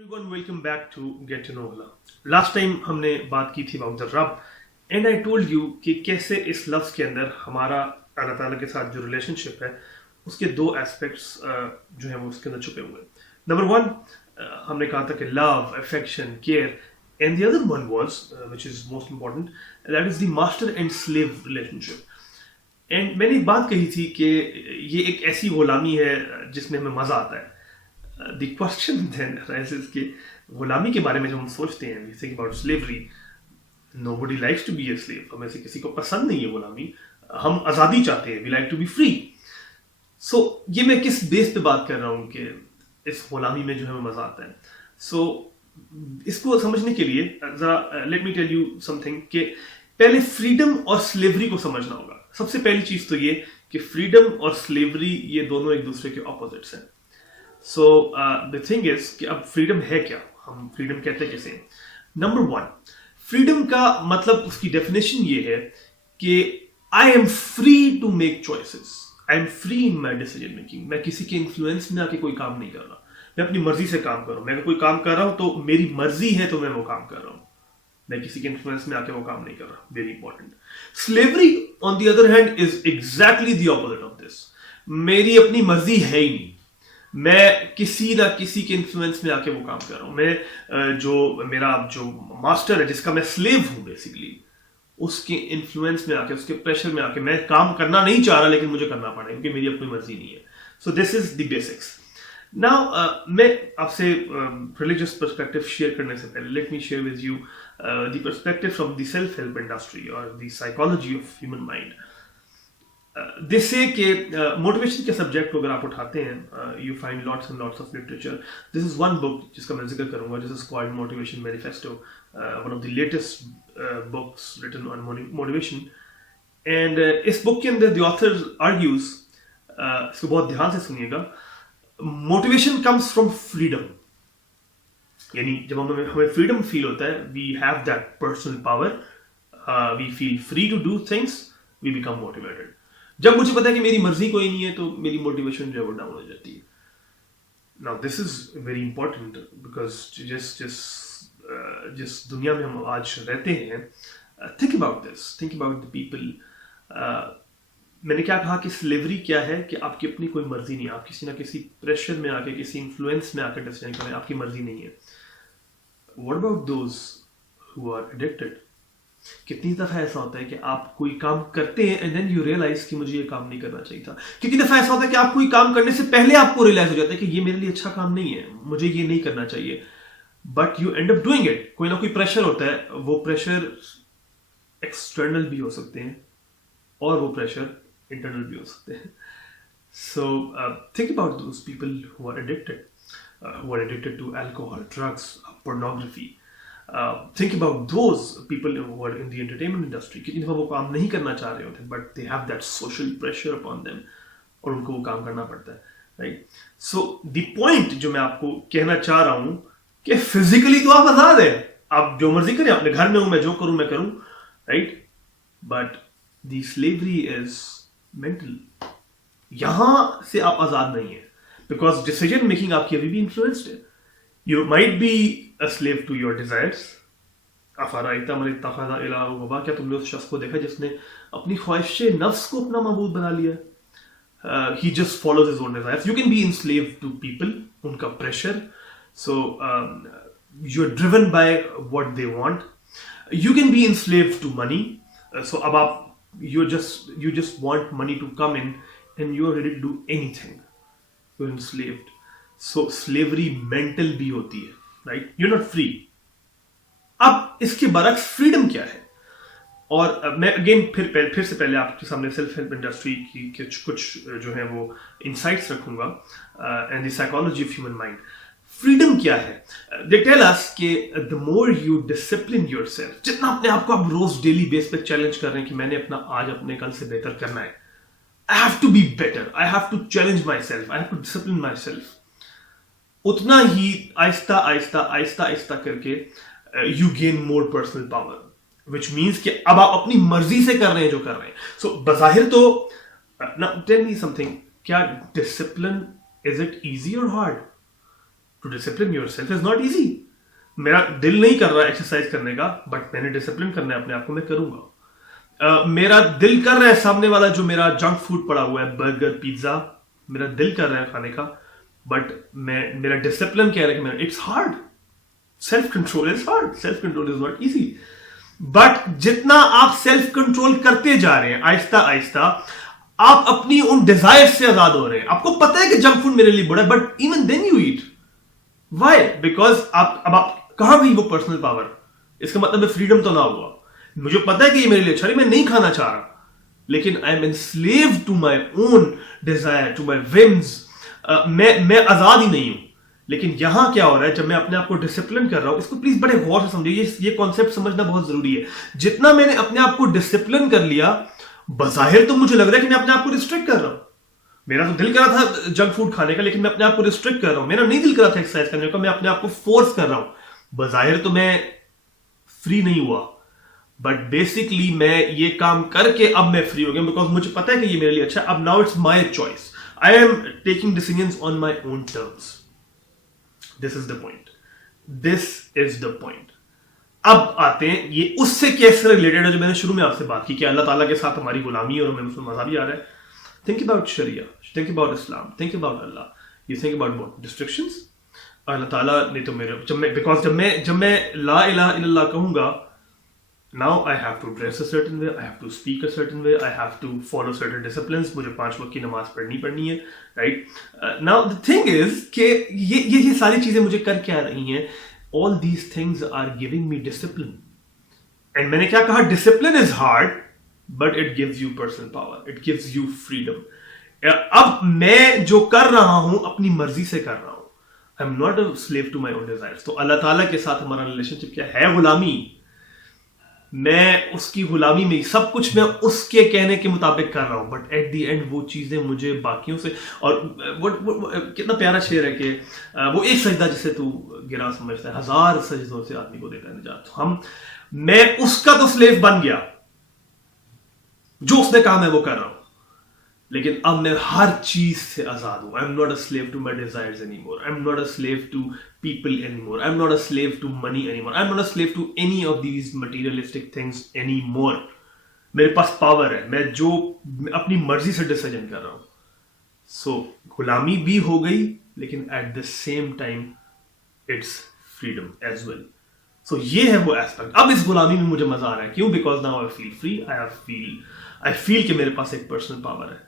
Everyone, welcome back to Get to Know Allah. Last time हमने बात की थी about the रब and I told you कि कैसे इस लफ्ज़ के अंदर हमारा अल्लाह ताला के साथ जो रिलेशनशिप है उसके दो एस्पेक्ट्स जो हैं वो उसके अंदर छुपे हुए हैं. नंबर वन, हमने कहा था कि love, affection, care and the other one was which is most important, that is the master and slave relationship. And मैंने एक बात कही थी कि ये एक ऐसी गुलामी है जिसमें हमें मज़ा आता है. द क्वेश्चन देन arises कि गुलामी के बारे में जब हम सोचते हैं, we think about slavery, nobody likes to be a slave. हमें से किसी को पसंद नहीं है गुलामी. हम आज़ादी चाहते हैं, we like to be free. So ये मैं किस बेस पे बात कर रहा हूँ कि इस गुलामी में जो है हमें मज़ा आता है. So इसको समझने के लिए ज़रा let me tell you something कि पहले फ्रीडम और स्लेवरी को समझना होगा. सबसे पहली चीज़ तो ये कि फ्रीडम और स्लेवरी ये दोनों एक दूसरे के ऑपोजिट्स हैं. सो द थिंग इज कि अब फ्रीडम है क्या, हम फ्रीडम कहते हैं किसे. नंबर वन, फ्रीडम का मतलब उसकी डेफिनेशन ये है कि I am free to make choices, I am free in my decision making. मैं किसी के इन्फ्लुएंस में आके कोई काम नहीं कर रहा, मैं अपनी मर्जी से काम कर रहा हूं. मैं कोई काम कर रहा हूं तो मेरी मर्जी है तो मैं वो काम कर रहा हूं, मैं किसी के इन्फ्लुएंस में आके वो काम नहीं कर रहा. Very important. Slavery on the other hand is exactly the opposite of this. मेरी अपनी मर्जी है ही नहीं, मैं किसी ना किसी के इन्फ्लुएंस में आके वो काम कर रहा हूं. मैं जो मेरा जो मास्टर है, जिसका मैं स्लेव हूं बेसिकली, उसके इन्फ्लुएंस में आके, उसके प्रेशर में आके मैं काम करना नहीं चाह रहा लेकिन मुझे करना पड़ेगा क्योंकि मेरी अपनी मर्जी नहीं है. So this is the basics. Now मैं आपसे रिलीजियस पर्सपेक्टिव शेयर करने से पहले let me share with you the perspective from the self help industry और the psychology of human mind. दिसे कि मोटिवेशन के सब्जेक्ट को अगर आप उठाते हैं, you find lots and lots of literature. This is one book जिसका मैं जिक्र करूंगा. This is called motivation manifesto, one of the latest books written on motivation. And इस बुक के अंदर द ऑथर आर्ग्यूज, इसको बहुत ध्यान से सुनिएगा, मोटिवेशन कम्स फ्रॉम फ्रीडम. यानी जब हमें फ्रीडम फील होता है, we have that personal power, we feel free to do things, we become motivated. जब मुझे पता है कि मेरी मर्जी कोई नहीं है तो मेरी मोटिवेशन जो है वो डाउन हो जाती है. Now this is very important because जिस दुनिया में हम आज रहते हैं, think about this, think about the people. मैंने क्या कहा कि स्लेवरी क्या है कि आपकी अपनी कोई मर्जी नहीं है, आप किसी ना किसी प्रेशर में आके, किसी इन्फ्लुएंस में आकर डिसीजन कर रहे हैं, आपकी मर्जी नहीं है. What about those who are addicted? कितनी दफा ऐसा होता है कि आप कोई काम करते हैं एंड देन यू रियलाइज कि मुझे ये काम नहीं करना चाहिए था. कितनी दफा ऐसा होता है कि आप कोई काम करने से पहले आपको रियलाइज हो जाता है कि ये मेरे लिए अच्छा काम नहीं है, मुझे ये नहीं करना चाहिए, but you and up doing it. कोई ना कोई प्रेशर होता है, वो प्रेशर एक्सटर्नल भी हो सकते हैं और वो प्रेशर इंटरनल भी हो सकते हैं. So think about those people who are addicted to alcohol, drugs, pornography. Think about those people who are in the entertainment industry. कितनी दफा वो काम नहीं करना चाह रहे होते, but they have that social pressure upon them, और उनको वो काम करना पड़ता है, right? So the point जो मैं आपको कहना चाह रहा हूँ कि physically तो आप आजाद हैं, आप जो मर्जी करें, अपने घर में हूँ, मैं जो करूँ मैं करूँ, right? But the slavery is mental. यहां से आप आजाद नहीं है because decision making आपकी अभी भी influenced है. You might be a slave to your desires. अफराइता मन इत्तखज़ इलाहु हवा, क्या तुमने उस शख्स को देखा जिसने अपनी ख्वाहिश नफ्स को अपना माबूद बना लिया? He just follows his own desires. You can be enslaved to people, उनका pressure. So you're driven by what they want. You can be enslaved to money. So अब आप you just want money to come in and you're ready to do anything. You're enslaved. So slavery mental भी होती है, right? You're not free. अब इसके बरक्स freedom क्या है? और मैं अगेन फिर से पहले आपके सामने सेल्फ हेल्प इंडस्ट्री की कुछ जो है वो इनसाइट्स रखूंगा and the psychology of human mind. Freedom क्या है? दे टेल अस कि the more you discipline yourself, जितना अपने आप को आप रोज डेली बेस पे चैलेंज कर रहे हैं कि मैंने आज अपने कल से बेहतर करना है, I have to be better, I have to challenge myself, I have to discipline myself, उतना ही आहिस्ता आहिस्ता करके you gain more personal power, which means कि अब आप अपनी मर्जी से कर रहे हैं जो कर रहे हैं. सो बजाहिर तो टेल मी समथिंग, क्या डिसिप्लिन इज इट इजी और hard? To discipline yourself is not easy. मेरा दिल नहीं कर रहा एक्सरसाइज करने का, बट मैंने डिसिप्लिन करना है अपने आप को, मैं करूंगा. मेरा दिल कर रहा है सामने वाला जो मेरा जंक फूड पड़ा हुआ है, बर्गर पिज्जा, मेरा दिल कर रहा है खाने का, बट मेरा डिसिप्लिन कह रहा है कि मेरा it's hard. Self control is hard, self control is not easy. But जितना आप सेल्फ कंट्रोल करते जा रहे हैं आहिस्ता आहिस्ता, आप अपनी उन डिजायर से आजाद हो रहे हैं. आपको पता है कि जंक फूड मेरे लिए बुरा है, but even then you eat. Why? Because आप कहां गई वो पर्सनल पावर? इसका मतलब फ्रीडम तो ना हुआ. मुझे पता है कि ये मेरे लिए अच्छा नहीं, मैं नहीं खाना चाह रहा, लेकिन I am enslaved to my own desire, to my whims. मैं आजाद ही नहीं हूं. लेकिन यहां क्या हो रहा है, जब मैं अपने आप को डिसिप्लिन कर रहा हूं, इसको प्लीज बड़े गौर से समझिए, ये कॉन्सेप्ट समझना बहुत जरूरी है. जितना मैंने अपने आप को डिसिप्लिन कर लिया, बजाहिर तो मुझे लग रहा है कि मैं अपने आप को रिस्ट्रिक्ट कर रहा हूं. मेरा तो दिल कर रहा था जंक फूड खाने का, लेकिन मैं अपने आप को रिस्ट्रिक्ट कर रहा हूं. मेरा नहीं दिल कर रहा था एक्सरसाइज करने का, मैं अपने आप को फोर्स कर रहा हूं. बजाहिर तो मैं फ्री नहीं हुआ, बट बेसिकली मैं ये काम करके अब मैं फ्री हो गया, बिकॉज मुझे पता है कि ये मेरे लिए अच्छा है. अब now it's my choice. I am taking decisions on my own terms. This is the point. This is the point. अब आते हैं, ये उससे कैसे रिलेटेड है जो मैंने शुरू में आपसे बात की कि अल्लाह ताला के साथ हमारी गुलामी है और हमें उसमें मजा भी आ रहा है. Think about sharia, think about Islam, think about Allah. You think about what? Distractions. Allah ताला ने तो मेरे जब मैं ला इलाहा इल्लल्लाह कहूंगा, now I have to dress a certain way, I have to speak a certain way, I have to follow certain disciplines. मुझे 5 वक्त की नमाज पढ़नी है, right? Now the thing is कि ये सारी चीजें मुझे कर क्या रही हैं? All these things are giving me discipline. And मैंने क्या कहा? Discipline is hard, but it gives you personal power. It gives you freedom. अब मैं जो कर रहा हूं अपनी मर्जी से कर रहा हूं. I'm not a slave to my own desires. तो अल्लाह ताला के साथ हमारा रिलेशनशिप क्या है? गुलामी. मैं उसकी गुलामी में सब कुछ मैं उसके कहने के मुताबिक कर रहा हूं, बट एट द एंड वो चीजें मुझे बाकियों से. और वो कितना प्यारा शेर है कि वो एक सजदा जिसे तू गिरा समझता है, 1000 सजदों से आदमी को देता है निजात. मैं उसका तो स्लेव बन गया, जो उसने कहा मैं वो कर रहा हूं, लेकिन अब मैं हर चीज से आजाद हूं. I am not a slave to my desires any more. I am not a slave to people anymore. I'm not a slave to money anymore. I'm not a slave to any of these materialistic things anymore. मेरे पास power है, मैं जो अपनी मर्जी से decision कर रहा हूं. सो गुलामी भी हो गई, लेकिन at the same time it's freedom as well. So ये है वो एस्पेक्ट. अब इस गुलामी में मुझे मजा आ रहा है. क्यों? Because now I feel free. I feel कि मेरे पास एक पर्सनल पावर है,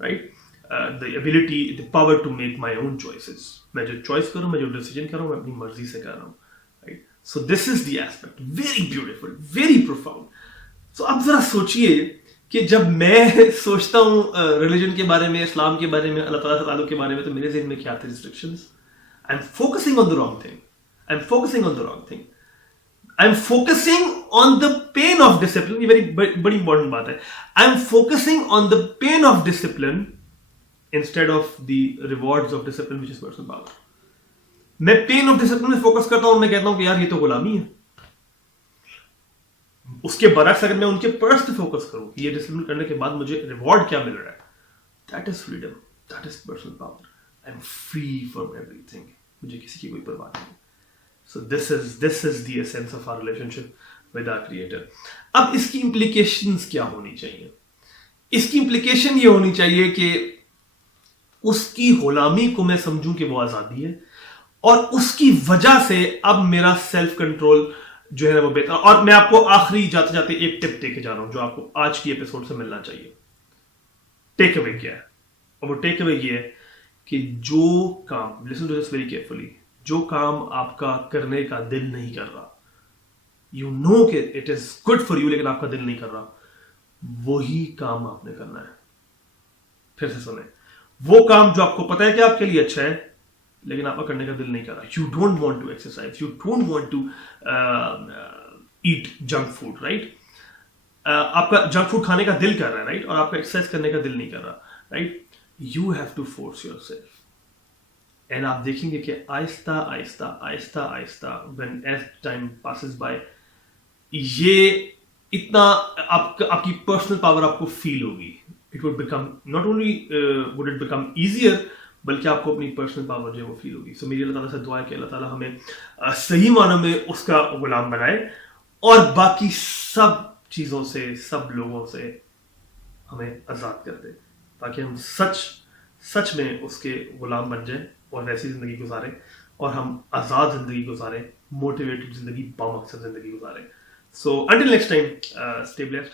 right? The ability, the power to make my own choices. मैं जो चॉइस करूं, मैं जो डिसीजन कर रहा हूं, मैं अपनी मर्जी से कर रहा हूं, right? So this is the aspect. Very beautiful, very profound. So अब जरा सोचिए कि जब मैं सोचता हूं रिलीजन के बारे में, इस्लाम के बारे में, अल्लाह ताला से ताल्लुक के बारे में, तो मेरे ज़हन में क्या आते हैं? Restrictions. I am focusing on the wrong thing. I am focusing on the wrong thing. I am focusing on the pain of discipline. ये बड़ी इंपॉर्टेंट बात है. I am focusing on the pain of discipline instead of the rewards of discipline, which is personal power. मैं pain of discipline में focus करता हूं और मैं कहता हूं कि यार ये तो गुलामी है. उसके बरक्स अगर मैं उनके पर्स पे फोकस करूं कि ये डिसिप्लिन करने के बाद मुझे रिवॉर्ड क्या मिल रहा है, that is freedom, that is personal power. I am free from everything. मुझे किसी की कोई परवाह नहीं. So this is the essence of our relationship with our creator. अब इसकी इंप्लीकेशंस क्या होनी चाहिए? इसकी इंप्लीकेशन ये होनी चाहिए कि उसकी गुलामी को मैं समझूं कि वो आजादी है, और उसकी वजह से अब मेरा सेल्फ कंट्रोल जो है वो बेहतर. और मैं आपको आखिरी जाते जाते एक टिप देके जा रहा हूं जो आपको आज की एपिसोड से मिलना चाहिए. टेक अवे क्या है? और वो टेक अवे ये है कि जो काम, listen to this very carefully, जो काम आपका करने का दिल नहीं कर रहा, यू नो कि it is good for you, लेकिन आपका दिल नहीं कर रहा, वही काम आपने करना है. फिर से सुने, वो काम जो आपको पता है कि आपके लिए अच्छा है, लेकिन आपका करने का दिल नहीं कर रहा. You don't want to exercise, you don't want to eat junk food, right? आपका जंक फूड खाने का दिल कर रहा है, राइट? और आपका एक्सरसाइज करने का दिल नहीं कर रहा, right? You have to force yourself. And आप देखेंगे कि आहिस्ता आहिस्ता आहिस्ता आहिस्ता when as time passes by, ये इतना आपकी पर्सनल पावर आपको फील होगी. It would become, not only would it become easier, बल्कि आपको अपनी पर्सनल पावर जो है वो फील होगी। सो मेरी अल्लाह ताला से दुआ है कि अल्लाह ताला हमें सही मानों में उसका गुलाम बनाए और बाकी सब चीज़ों से, सब लोगों से हमें आज़ाद कर दे, ताकि हम सच में उसके गुलाम बन जाएं और वैसी ज़िंदगी गुजारें और हम आज़ाद ज़िंदगी गुजारें, मोटिवेटेड ज़िंदगी, बामकसद ज़िंदगी गुजारें। So until next time, stay blessed.